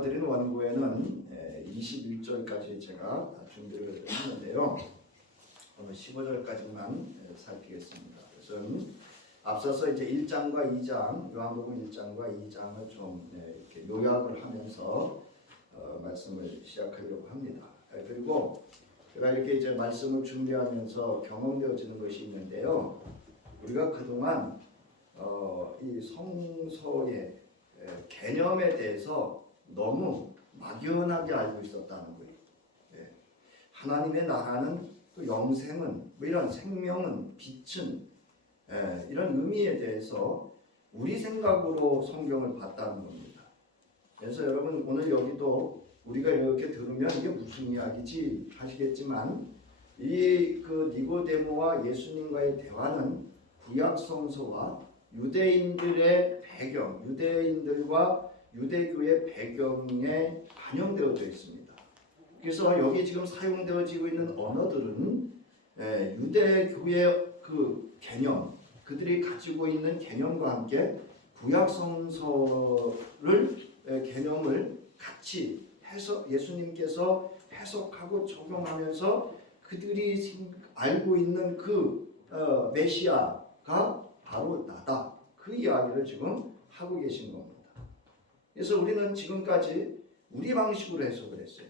드리는 원고에는 21절까지 제가 준비를 했는데요. 오늘 15절까지만 살피겠습니다. 그래서 앞서서 이제 1장과 2장, 요한복음 1장과 2장을 좀 이렇게 요약을 하면서 말씀을 시작하려고 합니다. 그리고 제가 이렇게 이제 말씀을 준비하면서 경험되어지는 것이 있는데요. 우리가 그동안 이 성서의 개념에 대해서 너무 막연하게 알고 있었다는 거예요. 하나님의 나라는 또 영생은 뭐 이런 생명은 빛은 이런 의미에 대해서 우리 생각으로 성경을 봤다는 겁니다. 그래서 여러분 오늘 여기도 우리가 이렇게 들으면 이게 무슨 이야기지 하시겠지만 이 그 니고데모와 예수님과의 대화는 구약 성서와 유대인들의 배경, 유대인들과 유대교의 배경에 반영되어져 있습니다. 그래서 여기 지금 사용되어지고 있는 언어들은 유대교의 그 개념, 그들이 가지고 있는 개념과 함께 구약 성서를 개념을 같이 해서 예수님께서 해석하고 적용하면서 그들이 알고 있는 그 메시아가 바로 나다. 그 이야기를 지금 하고 계신 겁니다. 그래서 우리는 지금까지 우리 방식으로 해석을 했어요.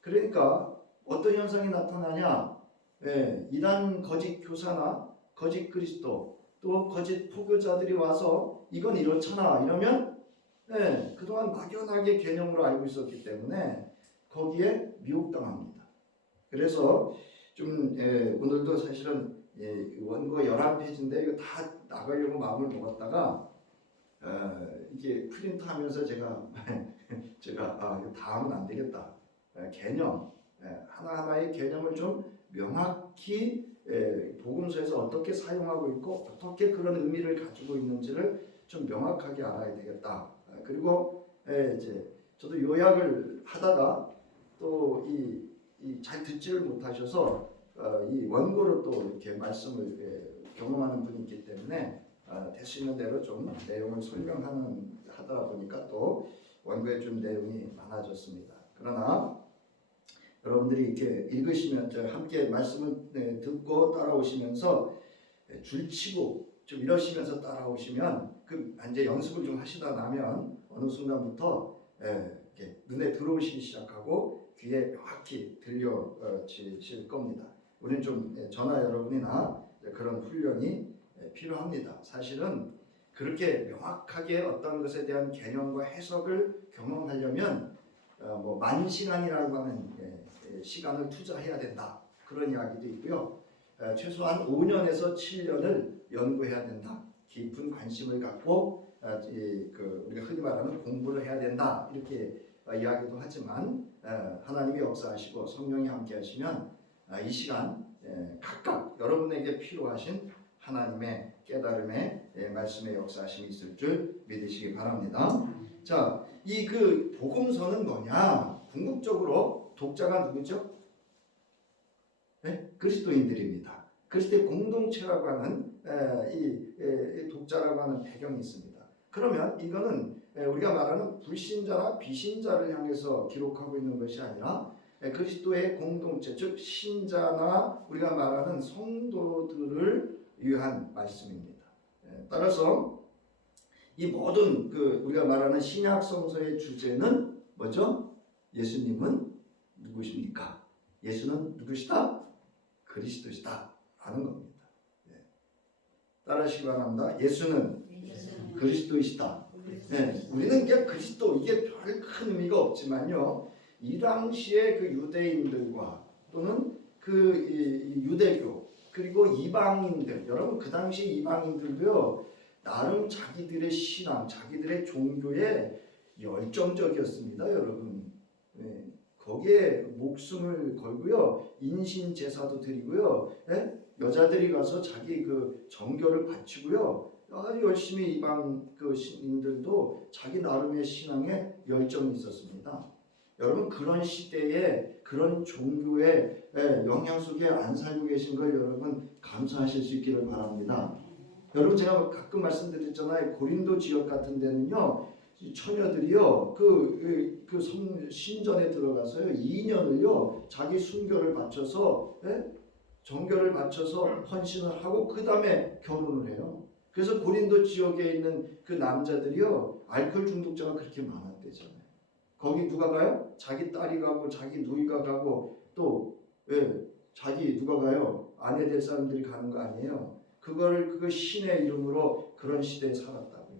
그러니까 어떤 현상이 나타나냐? 이단 거짓 교사나 거짓 그리스도 또 거짓 포교자들이 와서 이건 이렇잖아 이러면 그동안 막연하게 개념으로 알고 있었기 때문에 거기에 미혹당합니다. 그래서 좀 오늘도 사실은 원고 11페이지인데 이거 다 나가려고 마음을 먹었다가 이게 프린트하면서 제가 이거 다 하면 안 되겠다. 개념 하나하나의 개념을 좀 명확히 복음서에서 어떻게 사용하고 있고 어떻게 그런 의미를 가지고 있는지를 좀 명확하게 알아야 되겠다. 그리고 이제 저도 요약을 하다가 또 잘 듣지를 못하셔서 이 원고로 또 이렇게 말씀을 경험하는 분이 있기 때문에 될 수 있는 대로 좀 내용을 설명하다 보니까 또 원고에 좀 내용이 많아졌습니다. 그러나 여러분들이 이렇게 읽으시면 함께 말씀을 듣고 따라오시면서 줄치고 좀 이러시면서 따라오시면 그 이제 연습을 좀 하시다 나면 어느 순간부터 이렇게 눈에 들어오시기 시작하고 귀에 명확히 들려질 겁니다. 우리는 좀 저나 여러분이나 그런 훈련이 필요합니다. 사실은 그렇게 명확하게 어떤 것에 대한 개념과 해석을 경험하려면 뭐 10,000시간이라고 하는 시간을 투자해야 된다. 그런 이야기도 있고요. 최소한 5년에서 7년을 연구해야 된다. 깊은 관심을 갖고 우리가 흔히 말하는 공부를 해야 된다. 이렇게 이야기도 하지만 하나님이 역사하시고 성령이 함께 하시면 이 시간 각각 여러분에게 필요하신 하나님의 깨달음의 말씀의 역사하심이 있을 줄 믿으시기 바랍니다. 자, 이 그 복음서는 뭐냐? 궁극적으로 독자가 누구죠? 그리스도인들입니다. 그리스도의 공동체라고 하는 이 독자라고 하는 배경이 있습니다. 그러면 이거는 우리가 말하는 불신자나 비신자를 향해서 기록하고 있는 것이 아니라 그리스도의 공동체, 즉 신자나 우리가 말하는 성도들을 위한 말씀입니다. 따라서 이 모든 우리가 말하는 신약 성서의 주제는 뭐죠? 예수님은 누구십니까? 예수는 누구시다? 그리스도시다 라는 겁니다. 따라하시기 바랍니다. 예수는 그리스도이시다. 우리는 이게 그리스도 이게 별 큰 의미가 없지만요. 이 당시에 그 유대인들과 또는 유대교 그리고 이방인들, 여러분 그 당시 이방인들도요 나름 자기들의 신앙, 자기들의 종교에 열정적이었습니다, 여러분. 거기에 목숨을 걸고요 인신 제사도 드리고요, 여자들이 가서 자기 그 정결을 바치고요 아주 열심히 이방 신인들도 자기 나름의 신앙에 열정이 있었습니다. 여러분 그런 시대에 그런 종교의 영향 속에 안 살고 계신 걸 여러분 감사하실 수 있기를 바랍니다. 여러분 제가 가끔 말씀드렸잖아요. 고린도 지역 같은 데는요 처녀들이요 신전에 들어가서요 2년을요 자기 순교를 바쳐서 정결을 바쳐서 헌신을 하고 그 다음에 결혼을 해요. 그래서 고린도 지역에 있는 그 남자들이요 알코올 중독자가 그렇게 많았대잖아요. 거기 누가 가요? 자기 딸이 가고 자기 누이가 가고 또 자기 누가 가요? 아내 될 사람들이 가는 거 아니에요. 그걸 신의 이름으로 그런 시대에 살았다고요.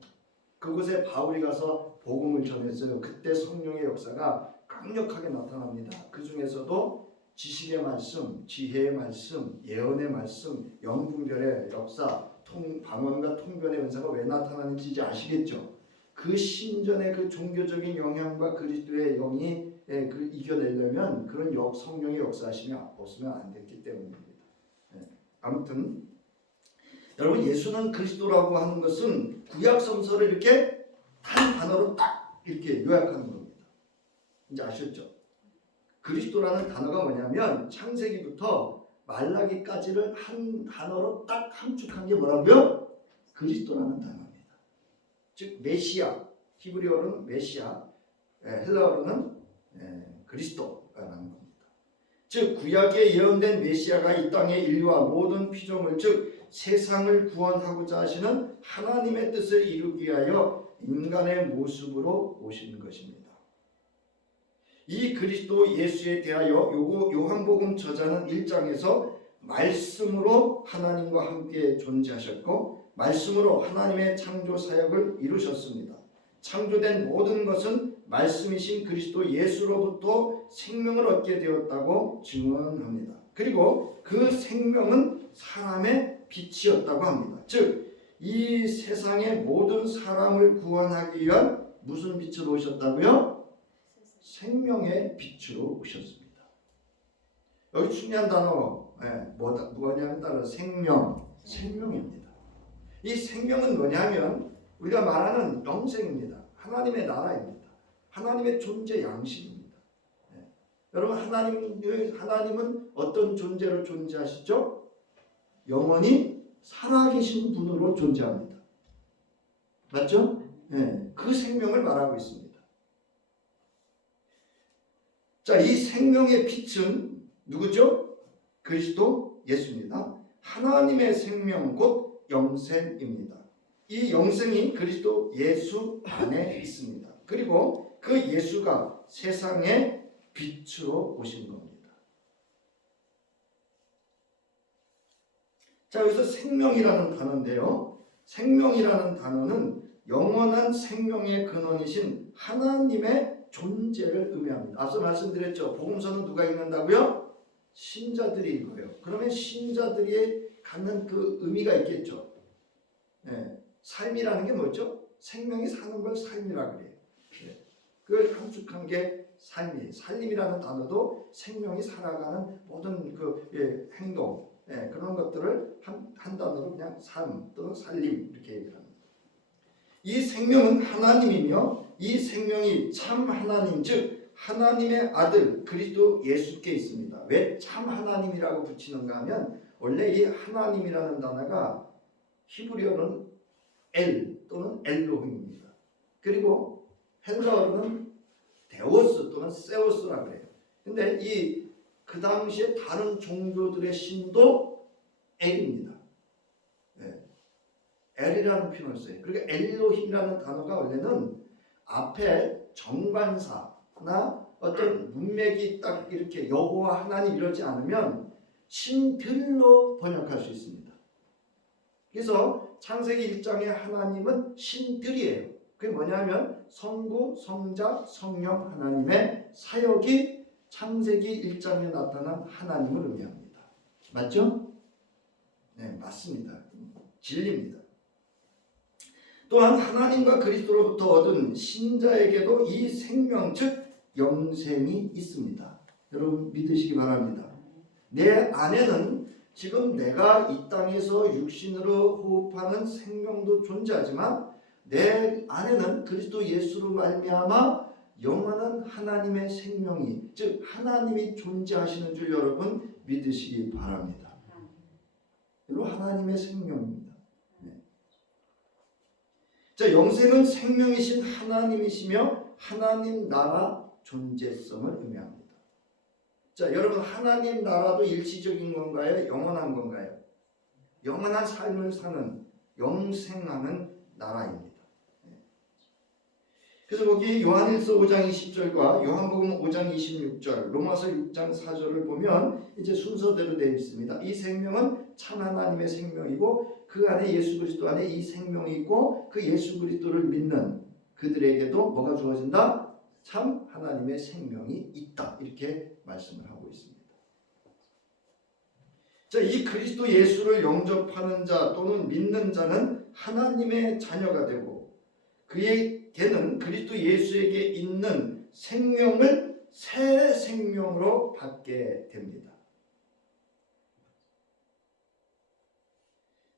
그곳에 바울이 가서 복음을 전했어요. 그때 성령의 역사가 강력하게 나타납니다. 그 중에서도 지식의 말씀, 지혜의 말씀, 예언의 말씀, 영분별의 역사, 방언과 통변의 은사가 왜 나타나는지 이제 아시겠죠? 그 신전의 그 종교적인 영향과 그리스도의 영이 이겨내려면 그런 성령의 역사하심이 없으면 안 됐기 때문입니다. 아무튼 여러분 예수는 그리스도라고 하는 것은 구약 성서를 이렇게 한 단어로 딱 이렇게 요약하는 겁니다. 이제 아셨죠? 그리스도라는 단어가 뭐냐면 창세기부터 말라기까지를 한 단어로 딱 함축한 게 뭐라고요? 그리스도라는 단어입니다. 즉 메시아, 히브리어로는 메시아, 헬라어로는 그리스도라는 겁니다. 즉 구약에 예언된 메시아가 이 땅의 인류와 모든 피조물 즉 세상을 구원하고자 하시는 하나님의 뜻을 이루기 위하여 인간의 모습으로 오신 것입니다. 이 그리스도 예수에 대하여 요한복음 저자는 1장에서 말씀으로 하나님과 함께 존재하셨고 말씀으로 하나님의 창조 사역을 이루셨습니다. 창조된 모든 것은 말씀이신 그리스도 예수로부터 생명을 얻게 되었다고 증언합니다. 그리고 그 생명은 사람의 빛이었다고 합니다. 즉 이 세상의 모든 사람을 구원하기 위한 무슨 빛으로 오셨다고요? 생명의 빛으로 오셨습니다. 여기 중요한 단어 뭐냐면 따라 생명입니다. 이 생명은 뭐냐면 우리가 말하는 영생입니다. 하나님의 나라입니다. 하나님의 존재 양식입니다. 여러분 하나님은 어떤 존재로 존재하시죠? 영원히 살아계신 분으로 존재합니다. 맞죠? 그 생명을 말하고 있습니다. 자, 이 생명의 빛은 누구죠? 그리스도 예수입니다. 하나님의 생명 곧 영생입니다. 이 영생이 그리스도 예수 안에 있습니다. 그리고 그 예수가 세상의 빛으로 오신 겁니다. 자, 여기서 생명이라는 단어인데요. 생명이라는 단어는 영원한 생명의 근원이신 하나님의 존재를 의미합니다. 앞서 말씀드렸죠. 복음서는 누가 읽는다고요? 신자들이 읽어요. 그러면 신자들이 갖는 그 의미가 있겠죠. 삶이라는 게 뭐죠? 생명이 사는 걸 삶이라 그래요. 그걸 함축한 게 삶이에요. 살림이라는 단어도 생명이 살아가는 모든 그 행동 그런 것들을 한 단어로 그냥 삶 또는 살림 이렇게 얘기를 합니다. 이 생명은 하나님이며 이 생명이 참 하나님 즉 하나님의 아들 그리스도 예수께 있습니다. 왜 참 하나님이라고 붙이는가 하면 원래 이 하나님이라는 단어가 히브리어는 엘 또는 엘로힘입니다. 그리고 헬라어로는 데오스 또는 세오스라고 해요. 근데 그 당시에 다른 종교들의 신도 엘입니다. 엘이라는 표현을 써요. 그리고 엘로힘이라는 단어가 원래는 앞에 정관사나 어떤 문맥이 딱 이렇게 여호와 하나님 이러지 않으면 신들로 번역할 수 있습니다. 그래서 창세기 1장의 하나님은 신들이에요. 그게 뭐냐면 성부, 성자, 성령 하나님의 사역이 창세기 1장에 나타난 하나님을 의미합니다. 맞죠? 네, 맞습니다. 진리입니다. 또한 하나님과 그리스도로부터 얻은 신자에게도 이 생명 즉 영생이 있습니다. 여러분 믿으시기 바랍니다. 내 안에는 지금 내가 이 땅에서 육신으로 호흡하는 생명도 존재하지만 내 안에는 그리스도 예수로 말미암아 영원한 하나님의 생명이 즉 하나님이 존재하시는 줄 여러분 믿으시기 바랍니다. 여러분 하나님의 생명입니다. 자, 영생은 생명이신 하나님이시며 하나님 나라 존재성을 의미합니다. 자, 여러분, 하나님 나라도 일시적인 건가요? 영원한 건가요? 영원한 삶을 사는 영생하는 나라입니다. 그래서 거기 요한일서 5장 20절과 요한복음 5장 26절, 로마서 6장 4절을 보면 이제 순서대로 되어 있습니다. 이 생명은 참 하나님의 생명이고 그 안에 예수 그리스도 안에 이 생명이 있고 그 예수 그리스도를 믿는 그들에게도 뭐가 주어진다? 참 하나님의 생명이 있다. 이렇게 말씀을 하고 있습니다. 자, 이 그리스도 예수를 영접하는 자 또는 믿는 자는 하나님의 자녀가 되고 걔는 그리스도 예수에게 있는 생명을 새 생명으로 받게 됩니다.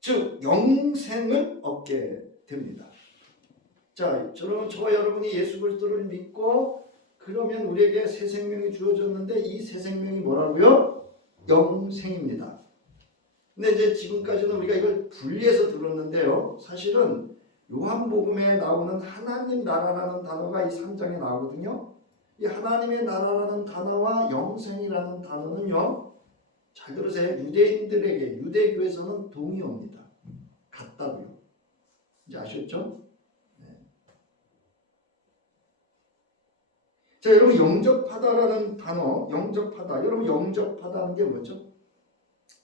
즉 영생을 얻게 됩니다. 자, 저와 여러분이 예수 그리스도를 믿고 그러면 우리에게 새 생명이 주어졌는데 이 새 생명이 뭐라고요? 영생입니다. 근데 이제 지금까지는 우리가 이걸 분리해서 들었는데요. 사실은 요한복음에 나오는 하나님 나라라는 단어가 이 3장에 나오거든요. 이 하나님의 나라라는 단어와 영생이라는 단어는요. 잘 들으세요. 유대인들에게 유대교에서는 동의어입니다. 같다고요. 이제 아셨죠? 네. 자, 여러분 영접하다라는 단어, 영접하다. 여러분 영접하다는 게 뭐죠?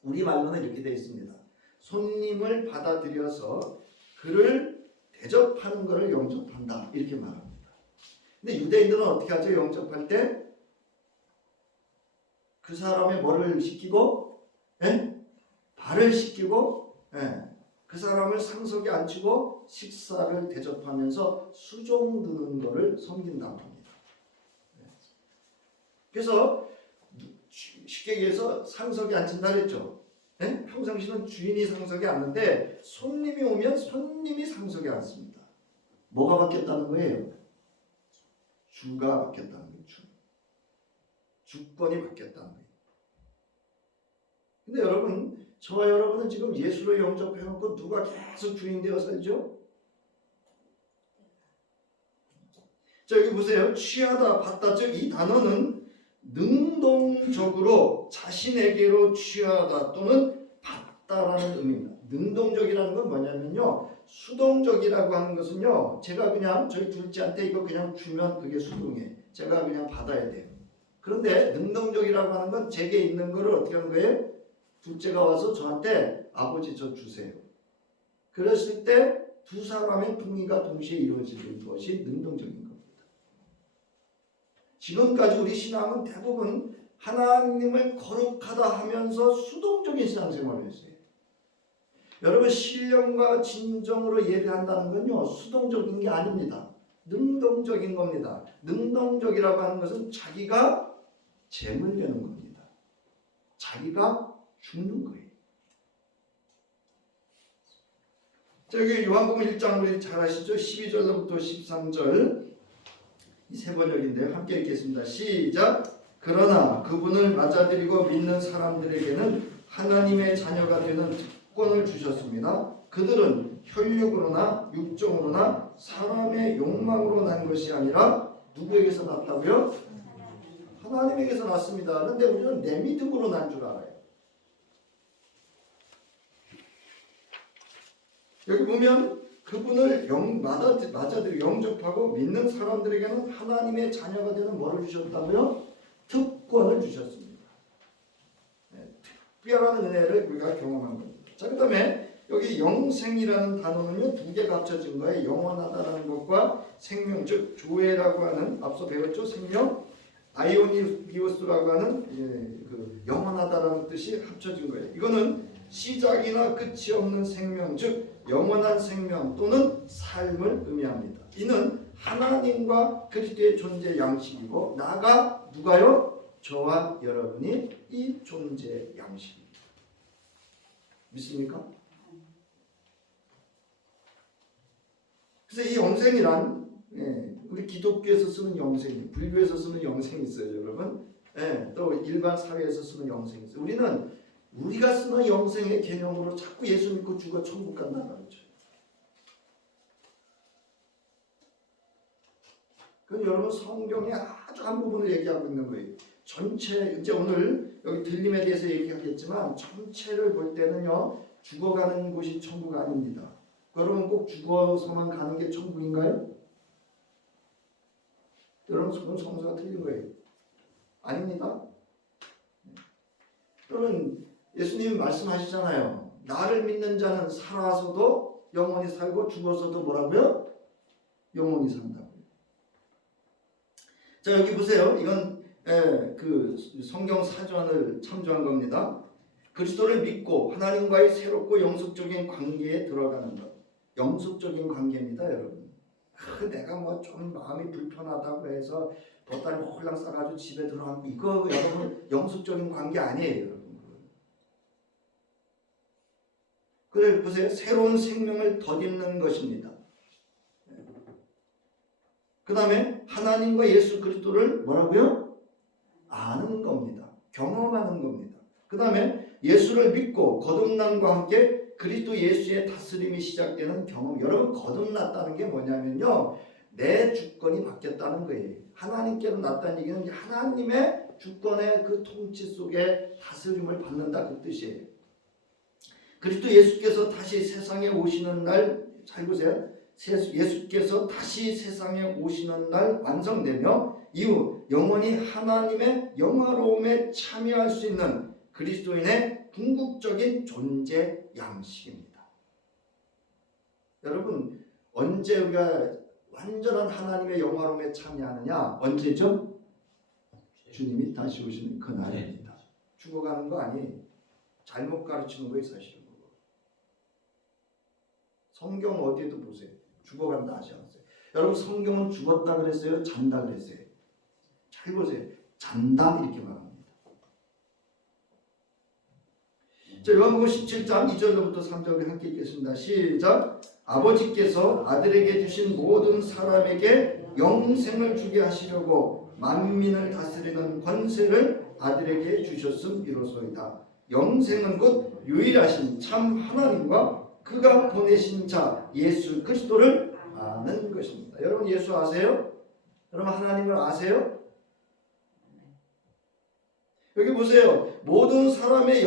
우리말로는 이렇게 되어 있습니다. 손님을 받아들여서 그를 대접하는 것을 영접한다. 이렇게 말합니다. 근데 유대인들은 어떻게 하죠? 영접할 때 그 사람의 뭐를 시키고 발을 씻기고 그 사람을 상석에 앉히고 식사를 대접하면서 수종 드는 것을 섬긴다고 합니다. 그래서 쉽게 얘기해서 상석에 앉힌다 그랬죠. 평상시는 주인이 상석에 앉는데 손님이 오면 손님이 상석에 앉습니다. 뭐가 바뀌었다는 거예요? 주가 바뀌었다는 거예요. 주권이 바뀌었다는 거예요. 근데 여러분, 저와 여러분은 지금 예수를 영접해놓고 누가 계속 주인 되어 살죠? 자, 여기 보세요. 취하다, 받다. 즉 이 단어는 능동적으로 자신에게로 취하다 또는 받다라는 의미입니다. 능동적이라는 건 뭐냐면요. 수동적이라고 하는 것은요. 제가 그냥 저희 둘째한테 이거 그냥 주면 그게 수동이에요. 제가 그냥 받아야 돼요. 그런데 능동적이라고 하는 건 제게 있는 거를 어떻게 하는 거예요? 둘째가 와서 저한테 아버지 저 주세요. 그랬을 때 두 사람의 동의가 동시에 이루어지는 것이 능동적인 겁니다. 지금까지 우리 신앙은 대부분 하나님을 거룩하다 하면서 수동적인 신앙생활을 했어요. 여러분 신령과 진정으로 예배한다는 건요 수동적인 게 아닙니다. 능동적인 겁니다. 능동적이라고 하는 것은 자기가 재물 되는 겁니다. 자기가 죽는 거예요. 자, 여기 요한복음 1장 우리 잘 아시죠? 12절부터 13절 이 세 번역인데요. 함께 읽겠습니다. 시작. 그러나 그분을 맞아들이고 믿는 사람들에게는 하나님의 자녀가 되는 특권을 주셨습니다. 그들은 혈육으로나 육정으로나 사람의 욕망으로 난 것이 아니라 누구에게서 났다고요? 하나님에게서 났습니다. 그런데 우리는 내 믿음으로 난 줄 알아요. 여기 보면 그분을 맞아들이고 영접하고 믿는 사람들에게는 하나님의 자녀가 되는 뭐를 주셨다고요? 특권을 주셨습니다. 특별한 은혜를 우리가 경험한 겁니다. 자, 그 다음에 여기 영생이라는 단어는요 두 개가 합쳐진 거예요. 영원하다라는 것과 생명, 즉 조회라고 하는 앞서 배웠죠. 생명, 아이오니비오스라고 하는 그 영원하다라는 뜻이 합쳐진 거예요. 이거는 시작이나 끝이 없는 생명, 즉 영원한 생명 또는 삶을 의미합니다. 이는 하나님과 그리스도의 존재 양식이고 나가 누가요? 저와 여러분이 이 존재 양식입니다. 믿습니까? 그래서 이 영생이란 우리 기독교에서 쓰는 영생, 불교에서 쓰는 영생이 있어요, 여러분. 또 일반 사회에서 쓰는 영생이 있어요. 우리가 쓰는 영생의 개념으로 자꾸 예수 믿고 죽어 천국 간다는 거죠. 그건 여러분 성경의 아주 한 부분을 얘기하고 있는 거예요. 전체 이제 오늘 여기 들림에 대해서 얘기하겠지만 전체를 볼 때는요 죽어가는 곳이 천국 아닙니다. 여러분 꼭 죽어서만 가는 게 천국인가요? 여러분 그건 성서가 틀린 거예요. 아닙니다. 여러분 예수님이 말씀하시잖아요. 나를 믿는 자는 살아서도 영원히 살고 죽어서도 뭐라고요? 영원히 산다고요. 자 여기 보세요. 이건 그 성경 사전을 참조한 겁니다. 그리스도를 믿고 하나님과의 새롭고 영속적인 관계에 들어가는 것. 영속적인 관계입니다, 여러분. 내가 뭐 좀 마음이 불편하다고 해서 덧다리 홀랑 싸가지고 집에 들어가고 이거 여러분 영속적인 관계 아니에요, 여러분. 그래 보세요. 새로운 생명을 덧입는 것입니다. 그 다음에 하나님과 예수 그리스도를 뭐라고요? 아는 겁니다. 경험하는 겁니다. 그 다음에 예수를 믿고 거듭남과 함께 그리스도 예수의 다스림이 시작되는 경험. 여러분 거듭났다는 게 뭐냐면요. 내 주권이 바뀌었다는 거예요. 하나님께로 났다는 얘기는 하나님의 주권의 그 통치 속에 다스림을 받는다 그 뜻이에요. 그리스도 예수께서 다시 세상에 오시는 날, 잘 보세요. 예수께서 다시 세상에 오시는 날 완성되며 이후 영원히 하나님의 영화로움에 참여할 수 있는 그리스도인의 궁극적인 존재 양식입니다. 여러분 언제 우리가 완전한 하나님의 영화로움에 참여하느냐? 언제죠? 주님이 다시 오시는 그날입니다. 죽어가는 거 아니에요. 잘못 가르치는 거예요 사실은. 성경 어디에도 보세요. 죽어간다 하지 않았어요. 여러분 성경은 죽었다 그랬어요? 잔다 그랬어요? 잘 보세요. 잔다 이렇게 말합니다. 자, 요한복음 17장 2절부터 3절을 함께 읽겠습니다. 시작. 아버지께서 아들에게 주신 모든 사람에게 영생을 주게 하시려고 만민을 다스리는 권세를 아들에게 주셨음이로소이다. 영생은 곧 유일하신 참 하나님과 그가 보내신 자 예수 그리스도를 아는 것입니다. 여러분 예수 아세요? 여러분 하나님을 아세요? 여기 보세요. 모든 사람에게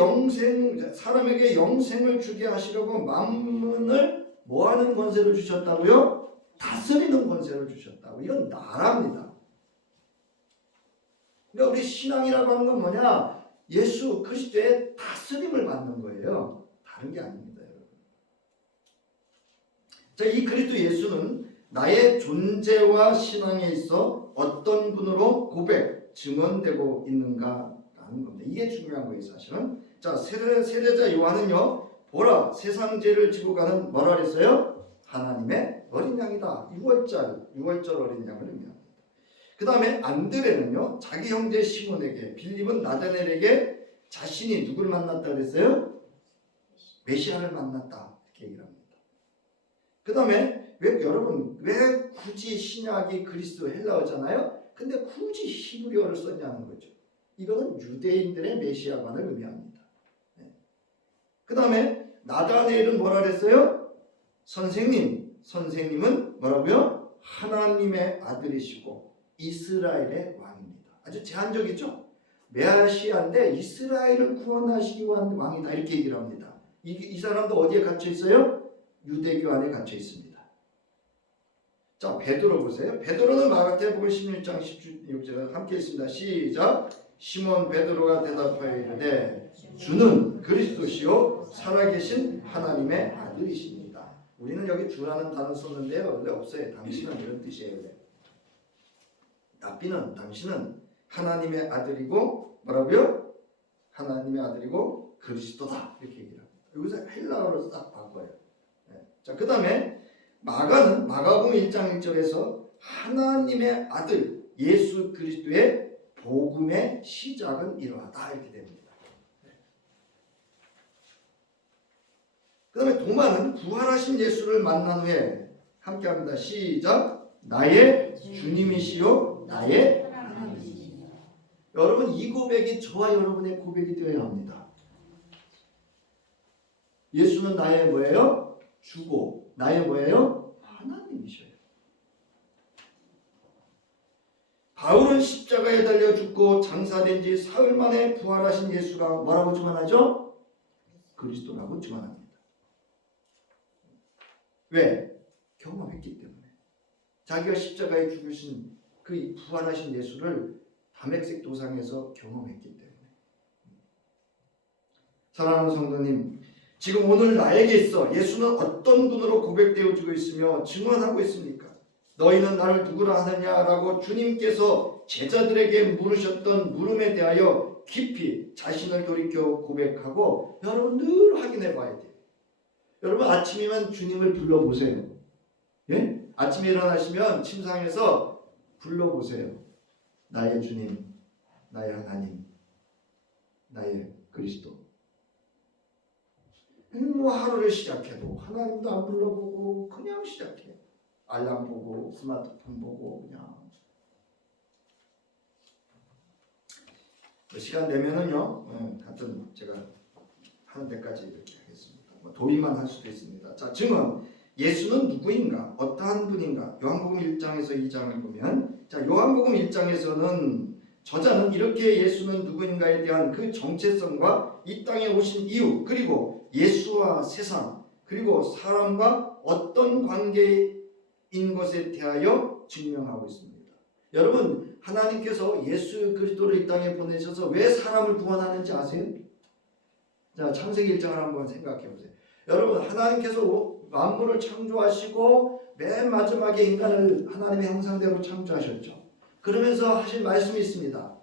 영생을 주게 하시려고 만민을 뭐하는 권세를 주셨다고요? 다스리는 권세를 주셨다고. 이건 나라입니다. 그러니까 우리 신앙이라고 하는 건 뭐냐? 예수 그리스도의 다스림을 받는 거예요. 다른 게 아닙니다, 여러분. 자, 이 그리스도 예수는 나의 존재와 신앙에 있어 어떤 분으로 고백, 증언되고 있는가 하는 겁니다. 이게 중요한 거예요, 사실은. 자, 세례자 요한은요, 보라, 세상 죄를 지고 가는 뭐라 그랬어요? 하나님의 어린 양이다. 6월절 어린 양을 의미합니다. 그 다음에 안드레는요, 자기 형제 시몬에게, 빌립은 나다넬에게 자신이 누구를 만났다 그랬어요? 메시아를 만났다. 이렇게 얘기를 합니다. 그 다음에 여러분 왜 굳이 신약이 그리스도 헬라어잖아요? 근데 굳이 히브리어를 썼냐는 거죠. 이거는 유대인들의 메시아관을 의미합니다. 그 다음에 나다넬은 뭐라 그랬어요? 선생님은 뭐라고요? 하나님의 아들이시고 이스라엘의 왕입니다. 아주 제한적이죠? 메시아인데 이스라엘을 구원하시기 위한 왕이다 이렇게 얘기를 합니다. 이 사람도 어디에 갇혀 있어요? 유대교 안에 갇혀 있습니다. 자, 베드로 보세요. 베드로는 마가복음 16장 16절에 함께 있습니다. 시작. 시몬 베드로가 대답하여 이르되 주는 그리스도시요 살아계신 하나님의 아들이십니다. 우리는 여기 주라는 단어 썼는데요. 원래 없어요. 당신은 이런 뜻이에요. 납비는 당신은 하나님의 아들이고 뭐라고요? 하나님의 아들이고 그리스도다 이렇게 얘기를 합니다. 여기서 헬라어로 딱 바꿔요. 자, 그 다음에 마가는 마가복음 1장 1절에서 하나님의 아들 예수 그리스도의 복음의 시작은 이러하다 이렇게 됩니다. 그 다음에 도마는 부활하신 예수를 만난 후에 함께합니다. 시작. 나의 주님이시요 나의 하나님이시요. 여러분 이 고백이 저와 여러분의 고백이 되어야 합니다. 예수는 나의 뭐예요? 주고 나의 뭐예요? 하나님이셔요. 바울은 십자가에 달려 죽고 장사된 지 사흘 만에 부활하신 예수가 뭐라고 증언하죠? 그리스도라고 증언합니다. 왜? 경험했기 때문에. 자기가 십자가에 죽으신 그 부활하신 예수를 담액색 도상에서 경험했기 때문에. 사랑하는 성도님, 지금 오늘 나에게 있어 예수는 어떤 분으로 고백되어지고 있으며 증언하고 있습니까? 너희는 나를 누구라 하느냐라고 주님께서 제자들에게 물으셨던 물음에 대하여 깊이 자신을 돌이켜 고백하고 여러분 늘 확인해 봐야 돼요. 여러분 아침이면 주님을 불러보세요. 예? 아침에 일어나시면 침상에서 불러보세요. 나의 주님, 나의 하나님, 나의 그리스도. 뭐 하루를 시작해도 하나님도 안 불러보고 그냥 시작해. 알람 보고 스마트폰 보고 그냥. 시간 되면은요, 같은 제가 하는 데까지 이렇게 하겠습니다. 도입만 할 수도 있습니다. 자, 증언. 예수는 누구인가? 어떠한 분인가? 요한복음 1장에서 2장을 보면, 자, 요한복음 1장에서는 저자는 이렇게 예수는 누구인가에 대한 그 정체성과 이 땅에 오신 이유, 그리고 예수와 세상, 그리고 사람과 어떤 관계인 것에 대하여 증명하고 있습니다. 여러분, 하나님께서 예수 그리스도를 이 땅에 보내셔서 왜 사람을 구원하는지 아세요? 자, 창세기 1장을 한번 생각해 보세요. 여러분, 하나님께서 만물을 창조하시고 맨 마지막에 인간을 하나님의 형상대로 창조하셨죠. 그러면서 하신 말씀이 있습니다.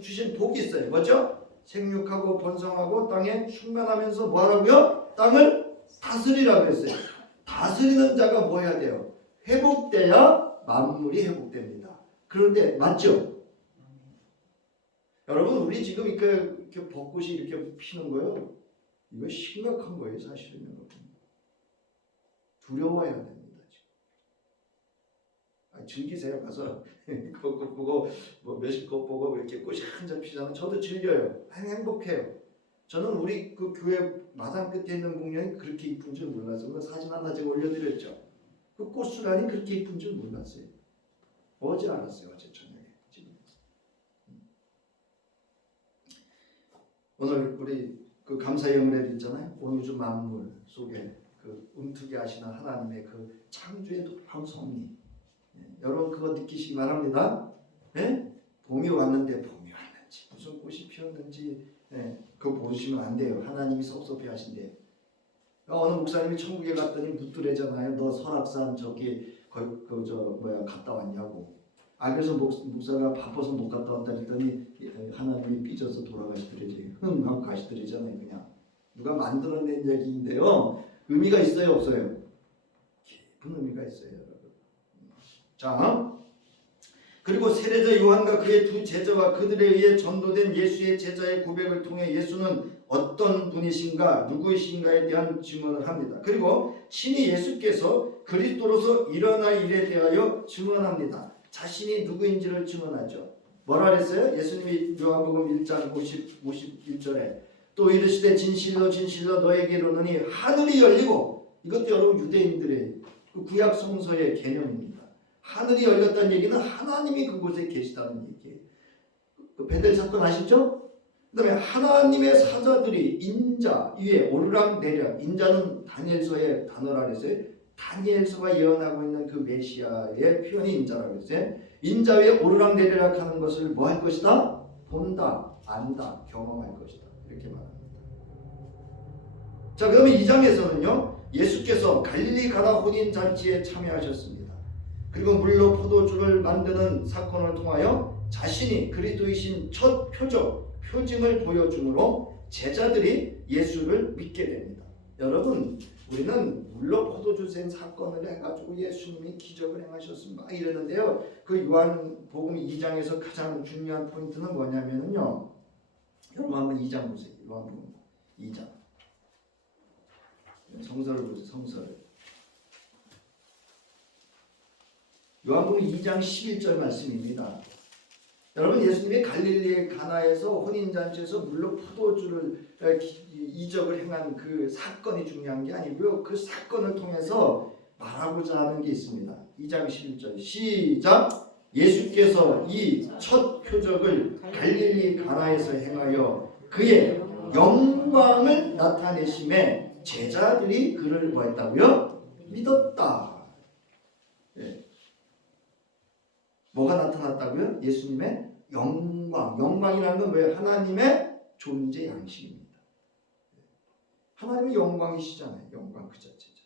주신 복이 있어요. 뭐죠? 생육하고 번성하고 땅에 충만하면서 뭐 하라고요? 땅을 다스리라고 했어요. 다스리는 자가 뭐 해야 돼요? 회복돼야 만물이 회복됩니다. 그런데 맞죠? 여러분, 우리 지금 이렇게 벚꽃이 이렇게 피는 거요. 이거 심각한 거예요, 사실은. 여러분. 두려워해야 됩니다. 지금. 즐기세요. 가서 벚꽃 보고 뭐 몇십 꽃 보고 이렇게 꽃이 한잔 피잖아요. 저도 즐겨요. 행복해요. 저는 우리 그 교회 마당 끝에 있는 공연이 그렇게 이쁜 줄 몰랐어요. 사진 하나 제가 올려드렸죠. 그 꽃수란이 그렇게 이쁜 줄 몰랐어요. 어제 알았어요. 어제 저녁에. 지금. 오늘 우리 그 감사의 영례도 있잖아요. 온 우주 만물 속에 그 움트게 하시는 하나님의 그 창조의 놀라운 섭리. 여러분 그거 느끼시기 바랍니다. 예? 봄이 왔는데 봄이 왔는지 무슨 꽃이 피었는지 그거 보시면 안 돼요. 하나님이 섭섭해 하신대요. 어느 목사님이 천국에 갔더니 묻더래잖아요. 너 설악산 저기 갔다 왔냐고. 그래서 목사가 바빠서 못 갔다 왔다 했더니 하나님이 삐져서 돌아가시더래요. 하고 가시더래잖아요. 그냥 누가 만들어낸 얘기인데요. 의미가 있어요, 없어요? 깊은 의미가 있어요, 여러분. 자, 그리고 세례자 요한과 그의 두 제자와 그들에 의해 전도된 예수의 제자의 고백을 통해 예수는 어떤 분이신가, 누구이신가에 대한 증언을 합니다. 그리고 신이 예수께서 그리스도로서 일어날 일에 대하여 증언합니다. 자신이 누구인지를 증언하죠. 뭐라 그랬어요? 예수님이 요한복음 1장 51절에 또 이르시되 진실로 진실로 너에게 이르노니 하늘이 열리고, 이것도 여러분 유대인들의 그 구약 성서의 개념입니다. 하늘이 열렸다는 얘기는 하나님이 그곳에 계시다는 얘기예요. 그 베델 사건 아시죠? 그 다음에 하나님의 사자들이 인자 위에 오르락내리락, 인자는 다니엘서의 단어라 그랬어요. 다니엘서가 예언하고 있는 그 메시아의 표현이 인자라고 했어요. 인자 위에 오르락내리락 하는 것을 뭐 할 것이다? 본다, 안다, 경험할 것이다. 이렇게 말합니다. 자, 그러면 2장에서는요. 예수께서 갈릴리 가나 혼인잔치에 참여하셨습니다. 그리고 물로 포도주를 만드는 사건을 통하여 자신이 그리스도이신 첫 표징을 보여주므로 제자들이 예수를 믿게 됩니다. 여러분, 우리는 물로 포도주 센 사건을 해가지고 예수님이 기적을 행하셨습니다 이러는데요. 그 요한복음 2장에서 가장 중요한 포인트는 뭐냐면요. 여러분 한번 2장 보세요. 요한복음 2장. 성서를 보세요. 성서를. 요한복음 2장 11절 말씀입니다. 여러분, 예수님이 갈릴리 가나에서 혼인잔치에서 물로 포도주를 이적을 행한 그 사건이 중요한 게 아니고요. 그 사건을 통해서 말하고자 하는 게 있습니다. 2장 11절 시작. 예수께서 이 첫 표적을 갈릴리 가나에서 행하여 그의 영광을 나타내심에 제자들이 그를 뭐 했다고요? 믿었다. 네. 뭐가 나타났다고요? 예수님의 영광. 영광이라는 건 뭐예요? 하나님의 존재 양식입니다. 하나님의 영광이시잖아요. 영광 그 자체죠.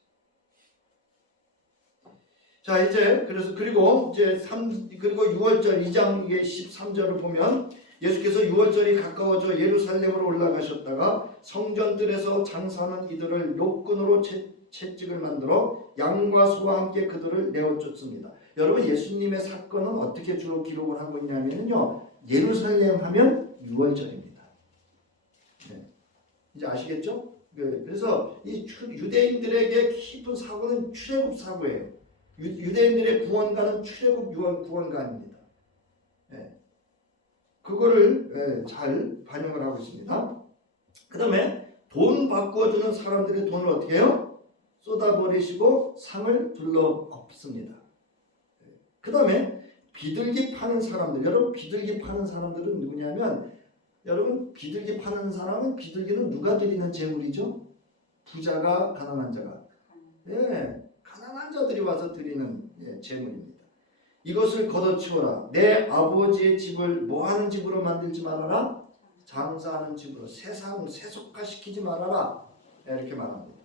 자, 이제 그래서 그리고 이제 6월절 2장 13절을 보면 예수께서 6월절이 가까워져 예루살렘으로 올라가셨다가 성전들에서 장사하는 이들을 욕군으로 채찍을 만들어 양과 소와 함께 그들을 내어 쫓습니다. 여러분, 예수님의 사건은 어떻게 주로 기록을 한 거냐면요, 예루살렘 하면 6월절입니다. 네. 이제 아시겠죠? 그래서 이 유대인들에게 깊은 사고는 출애굽 사고예요. 유대인들의 구원가는 출애굽 구원가입니다. 예. 그거를 잘 반영을 하고 있습니다. 그 다음에 돈 바꿔주는 사람들의 돈을 어떻게 해요? 쏟아버리시고 상을 둘러 엎습니다. 그 다음에 비둘기 파는 사람들, 여러분 비둘기 파는 사람들은 누구냐면, 여러분 비둘기 파는 사람은, 비둘기는 누가 드리는 제물이죠? 부자가 가난한 자가, 예, 가난한 자들이 와서 드리는 제물입니다. 이것을 걷어치워라. 내 아버지의 집을 뭐하는 집으로 만들지 말아라. 장사하는 집으로, 세상을 세속화시키지 말아라. 이렇게 말합니다.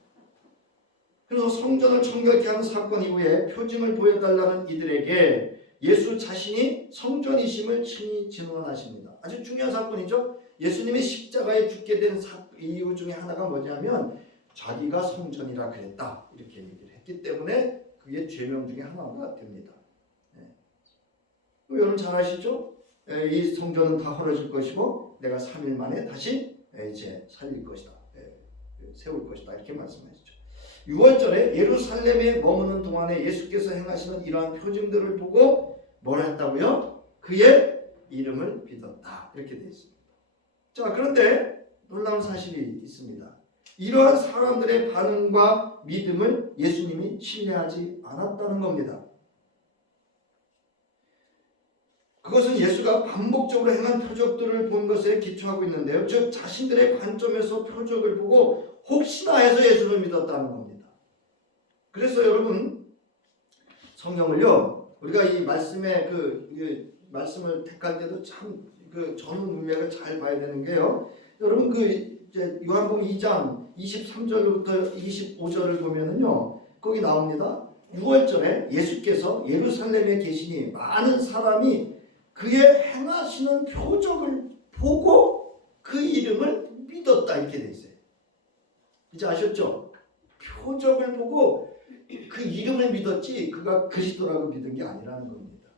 그래서 성전을 청결케 하는 사건 이후에 표징을 보여달라는 이들에게 예수 자신이 성전이심을 친히 증언하십니다. 아주 중요한 사건이죠. 예수님이 십자가에 죽게 된 이유 중에 하나가 뭐냐면 자기가 성전이라 그랬다, 이렇게 얘기를 했기 때문에 그게 죄명 중에 하나가 됩니다. 여러분 잘 아시죠? 이 성전은 다 헐어질 것이고 내가 3일 만에 다시 이제 살릴 것이다, 세울 것이다, 이렇게 말씀하시죠. 6월절에 예루살렘에 머무는 동안에 예수께서 행하시는 이러한 표징들을 보고 뭐라 했다고요? 그의 이름을 믿었다, 이렇게 되어 있습니다. 자, 그런데 놀라운 사실이 있습니다. 이러한 사람들의 반응과 믿음을 예수님이 신뢰하지 않았다는 겁니다. 그것은 예수가 반복적으로 행한 표적들을 본 것에 기초하고 있는데요. 즉 자신들의 관점에서 표적을 보고 혹시나 해서 예수를 믿었다는 겁니다. 그래서 여러분, 성경을요, 우리가 이 말씀의 말씀을 택할 때도 참 전후 문맥을 잘 봐야 되는 게요. 여러분 이제 요한복음 2장 23절부터 25절을 보면은요, 거기 나옵니다. 6월절에 예수께서 예루살렘에 계시니 많은 사람이 그의 행하시는 표적을 보고 그 이름을 믿었다, 이렇게 돼 있어요. 이제 아셨죠? 표적을 보고 그 이름을 믿었지 그가 그리스도라고 믿은 게 아니라는 겁니다.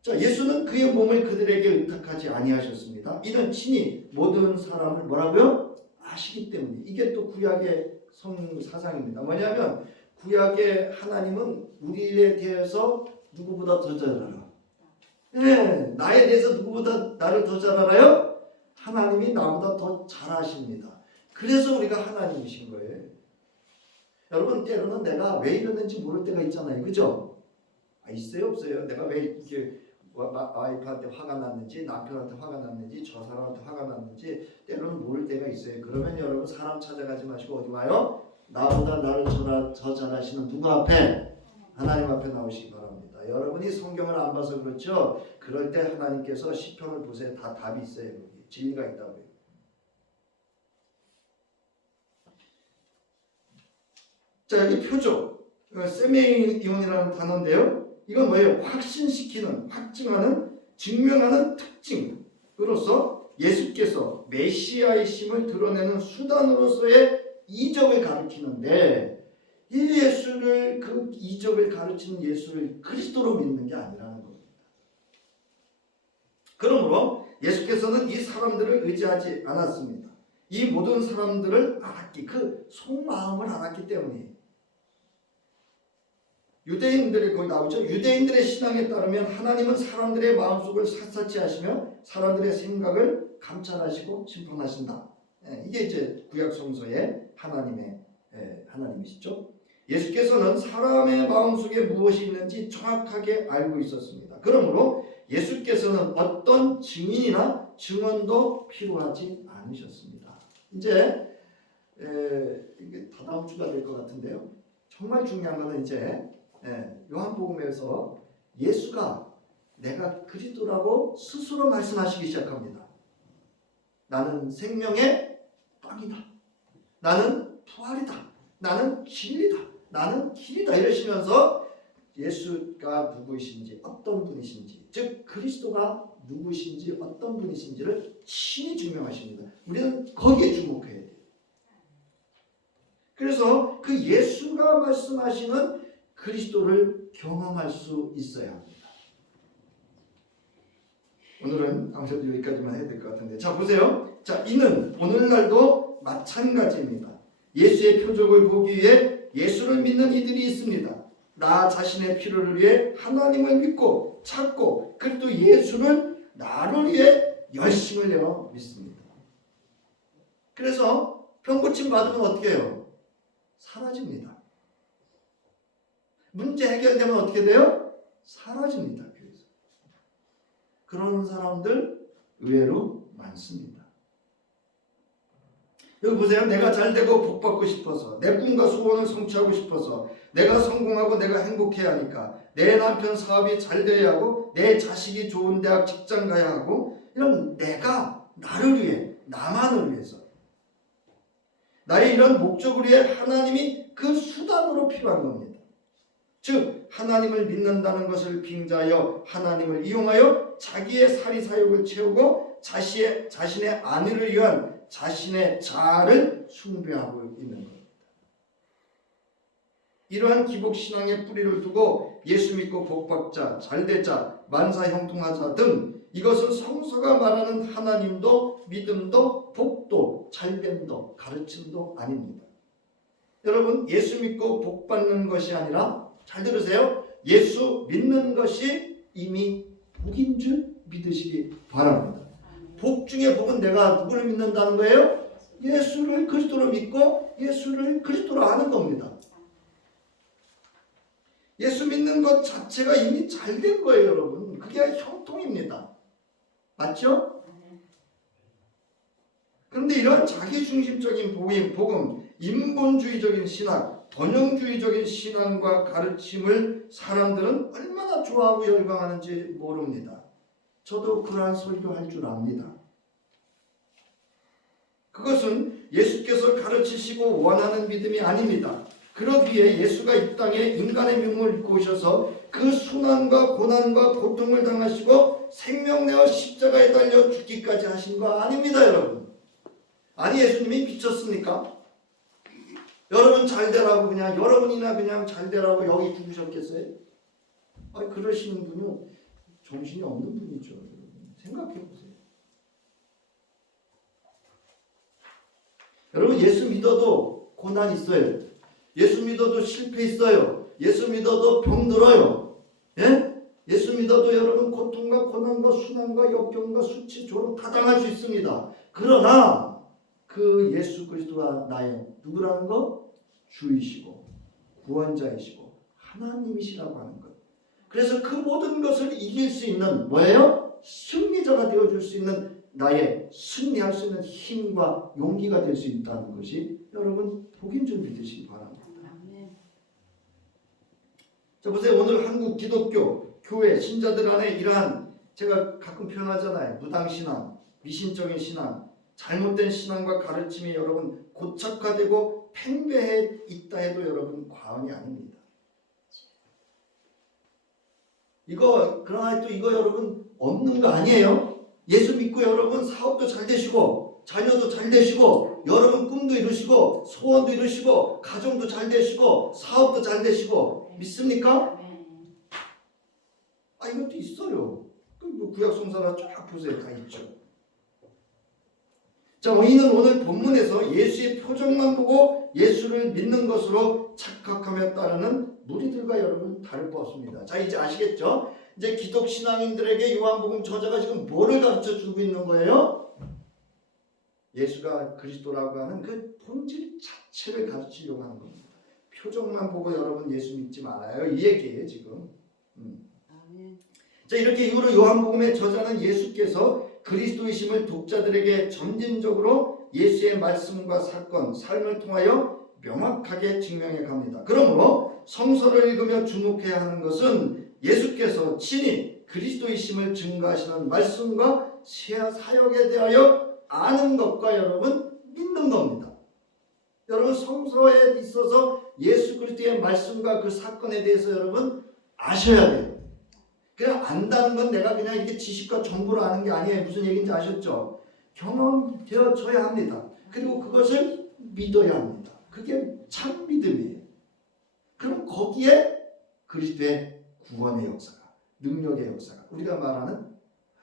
자, 예수는 그의 몸을 그들에게 의탁하지 아니하셨습니다. 이는 친히 모든 사람을 뭐라고요? 아시기 때문에. 이게 또 구약의 사상입니다. 뭐냐면 구약의 하나님은 우리에 대해서 누구보다 더 잘 알아. 네, 나에 대해서 누구보다 나를 더 잘 알아요? 하나님이 나보다 더 잘 아십니다. 그래서 우리가 하나님이신 거예요. 여러분, 때로는 내가 왜 이러는지 모를 때가 있잖아요. 그죠? 있어요? 없어요? 내가 왜 이렇게 와이프한테 화가 났는지, 남편한테 화가 났는지, 저 사람한테 화가 났는지 때로는 모를 때가 있어요. 그러면 여러분, 사람 찾아가지 마시고 어디 와요? 나보다 나를 더 잘 아시는 누구 앞에? 하나님 앞에 나오시기 바랍니다. 여러분이 성경을 안 봐서 그렇죠? 그럴 때 하나님께서 시편을 보세요. 다 답이 있어요. 여기. 진리가 있다고요. 자, 여기 표적, 세메이온이라는 단어인데요. 이건 뭐예요? 확신시키는, 확증하는, 증명하는 특징으로서 예수께서 메시아이심을 드러내는 수단으로서의 이적을 가리키는데, 이 예수를, 그 이적을 가르치는 예수를 그리스도로 믿는 게 아니라는 겁니다. 그러므로 예수께서는 이 사람들을 의지하지 않았습니다. 이 모든 사람들을 알았기, 그 속마음을 알았기 때문에. 유대인들이 거기 나오죠. 유대인들의 신앙에 따르면 하나님은 사람들의 마음속을 샅샅이 하시며 사람들의 생각을 감찰하시고 심판하신다. 이게 이제 구약 성서의 하나님이시죠. 예수께서는 사람의 마음속에 무엇이 있는지 정확하게 알고 있었습니다. 그러므로 예수께서는 어떤 증인이나 증언도 필요하지 않으셨습니다. 이제 이게 다다음 주가 될 것 같은데요. 정말 중요한 것은 이제 요한복음에서 예수가 내가 그리스도라고 스스로 말씀하시기 시작합니다. 나는 생명의 떡이다. 나는 부활이다. 나는 진리다. 나는 길이다. 이러시면서 예수가 누구이신지 어떤 분이신지, 즉 그리스도가 누구신지 어떤 분이신지를 친히 증명하십니다. 우리는 거기에 주목해야 돼요. 그래서 그 예수가 말씀하시는 그리스도를 경험할 수 있어야 합니다. 오늘은 아무래도 여기까지만 해야 될 것 같은데, 자 보세요. 자, 이는 오늘날도 마찬가지입니다. 예수의 표적을 보기 위해 예수를 믿는 이들이 있습니다. 나 자신의 필요를 위해 하나님을 믿고 찾고, 그리고 예수를 나를 위해 열심을 내어 믿습니다. 그래서 병 고침 받으면 어떻게 해요? 사라집니다. 문제 해결되면 어떻게 돼요? 사라집니다. 그래서 그런 사람들 의외로 많습니다. 여기 보세요. 내가 잘되고 복받고 싶어서, 내 꿈과 소원을 성취하고 싶어서, 내가 성공하고 내가 행복해야 하니까, 내 남편 사업이 잘 되어야 하고, 내 자식이 좋은 대학 직장 가야 하고, 이런 내가 나를 위해, 나만을 위해서, 나의 이런 목적을 위해 하나님이 그 수단으로 필요한 겁니다. 즉 하나님을 믿는다는 것을 빙자하여 하나님을 이용하여 자기의 사리사욕을 채우고 자신의 안위를 위한 자신의 자아를 숭배하고 있는 겁니다. 이러한 기복신앙의 뿌리를 두고 예수 믿고 복받자, 잘되자, 만사형통하자 등, 이것은 성서가 말하는 하나님도 믿음도 복도 잘됨도 가르침도 아닙니다. 여러분, 예수 믿고 복받는 것이 아니라, 잘 들으세요, 예수 믿는 것이 이미 복인 줄 믿으시기 바랍니다. 복 중에 복은 내가 누구를 믿는다는 거예요? 예수를 그리스도로 믿고 예수를 그리스도로 아는 겁니다. 예수 믿는 것 자체가 이미 잘된 거예요, 여러분. 그게 형통입니다. 맞죠? 그런데 이런 자기중심적인 복음, 인본주의적인 신학, 번영주의적인 신앙과 가르침을 사람들은 얼마나 좋아하고 열광하는지 모릅니다. 저도 그러한 설교할 줄 압니다. 그것은 예수께서 가르치시고 원하는 믿음이 아닙니다. 그러기에 예수가 이 땅에 인간의 몸을 입고 오셔서 그 순환과 고난과 고통을 당하시고 생명 내어 십자가에 달려 죽기까지 하신 거 아닙니다, 여러분. 아니, 예수님이 미쳤습니까? 여러분 잘 되라고 그냥, 여러분이나 그냥 잘 되라고 여기 죽으셨겠어요? 아니, 그러시는 분은 정신이 없는 분이죠. 생각해 보세요. 여러분, 예수 믿어도 고난 있어요. 예수 믿어도 실패 있어요. 예수 믿어도 병 들어요. 예? 예수 믿어도 여러분 고통과 고난과 순환과 역경과 수치, 조롱 다 당할 수 있습니다. 그러나 그 예수 그리스도가 나의 누구라는 거? 주이시고 구원자이시고 하나님이시라고 하는 것. 그래서 그 모든 것을 이길 수 있는 뭐예요? 승리자가 되어줄 수 있는, 나의 승리할 수 있는 힘과 용기가 될 수 있다는 것이 여러분 복인 줄 믿으시기 바랍니다. 자 보세요. 오늘 한국 기독교 교회 신자들 안에 이러한, 제가 가끔 표현하잖아요, 무당신앙, 미신적인 신앙, 잘못된 신앙과 가르침이 여러분 고착화되고 팽배해 있다 해도 여러분 과언이 아닙니다. 그러나 또 이거 여러분 없는 거 아니에요? 예수 믿고 여러분 사업도 잘 되시고 자녀도 잘 되시고 여러분 꿈도 이루시고 소원도 이루시고 가정도 잘 되시고 사업도 잘 되시고 믿습니까? 아, 이것도 있어요. 구약 성서나 쫙 보세요. 다 있죠. 자, 우리는 오늘 본문에서 예수의 표정만 보고 예수를 믿는 것으로 착각하며 따르는 무리들과 여러분 다를 바 없습니다. 자, 이제 아시겠죠? 이제 기독 신앙인들에게 요한복음 저자가 지금 뭐를 가르쳐 주고 있는 거예요? 예수가 그리스도라고 하는 그 본질 자체를 가르치려고 하는 겁니다. 표정만 보고 여러분 예수 믿지 말아요. 이 얘기예요 지금. 자, 이렇게 이후로 요한복음의 저자는 예수께서 그리스도이심을 독자들에게 점진적으로 예수의 말씀과 사건, 삶을 통하여 명확하게 증명해 갑니다. 그러므로 성서를 읽으며 주목해야 하는 것은 예수께서 친히 그리스도이심을 증거하시는 말씀과 사역에 대하여 아는 것과 여러분 믿는 겁니다. 여러분 성서에 있어서 예수 그리스도의 말씀과 그 사건에 대해서 여러분 아셔야 돼요. 그냥 안다는 건 내가 그냥 이렇게 지식과 정보로 아는 게 아니에요. 무슨 얘기인지 아셨죠? 경험되어져야 합니다. 그리고 그것을 믿어야 합니다. 그게 참 믿음이에요. 그럼 거기에 그리스도의 구원의 역사가, 능력의 역사가, 우리가 말하는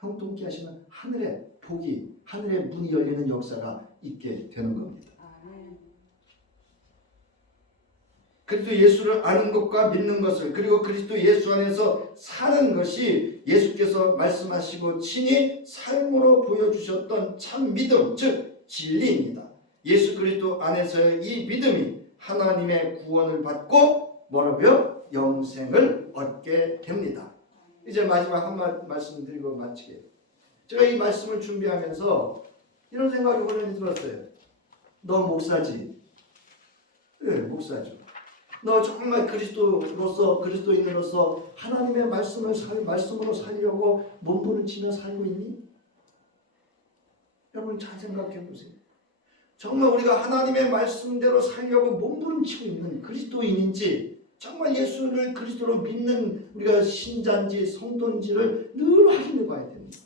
형통케 하시는 하늘의 복이, 하늘의 문이 열리는 역사가 있게 되는 겁니다. 그리스도 예수를 아는 것과 믿는 것을, 그리고 그리스도 예수 안에서 사는 것이 예수께서 말씀하시고 친히 삶으로 보여주셨던 참 믿음, 즉 진리입니다. 예수 그리스도 안에서의 이 믿음이 하나님의 구원을 받고 뭐라고요? 영생을 얻게 됩니다. 이제 마지막 한 말씀드리고 마치게. 제가 이 말씀을 준비하면서 이런 생각이 오늘 들었어요. 너 목사지? 네, 목사죠. 너 정말 그리스도로서, 그리스도인으로서 하나님의 말씀으로 살려고 몸부림치며 살고 있니? 여러분 잘 생각해 보세요. 정말 우리가 하나님의 말씀대로 살려고 몸부림치고 있는 그리스도인인지, 정말 예수를 그리스도로 믿는 우리가 신자인지 성도인지를 늘 확인해 봐야 됩니다.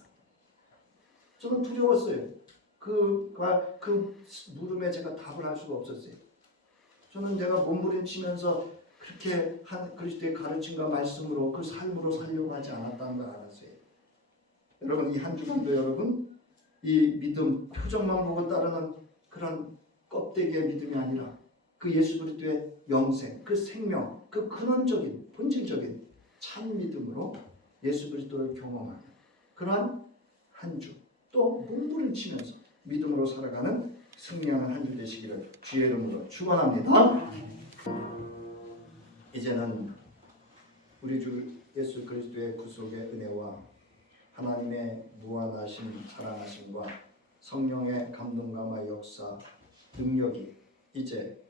저는 두려웠어요. 그 물음에 제가 답을 할 수가 없었어요. 저는 내가 몸부림치면서 그렇게 한 그리스도의 가르침과 말씀으로 그 삶으로 살려고 하지 않았다는 걸 알았어요. 여러분 이 한 주간도 여러분 이 믿음 표정만 보고 따르는 그런 껍데기의 믿음이 아니라 그 예수 그리스도의 영생, 그 생명, 그 근원적인 본질적인 참 믿음으로 예수 그리스도를 경험하는 그러한 한 주, 또 몸부림치면서 믿음으로 살아가는 승리하는 한 주 되시기를 주의 이름으로 축원합니다. 이제는 우리 주 예수 그리스도의 구속의 은혜와 하나님의 무한하신 사랑하심과 성령의 감동감화 역사 능력이 이제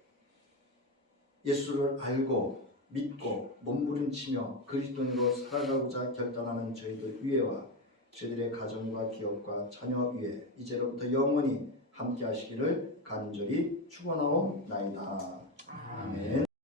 예수를 알고 믿고 몸부림치며 그리스도인으로 살아가고자 결단하는 저희들 위에와 저희들의 가정과 기업과 자녀 위에 이제로부터 영원히 함께 하시기를 간절히 축원하옵나이다. 아멘.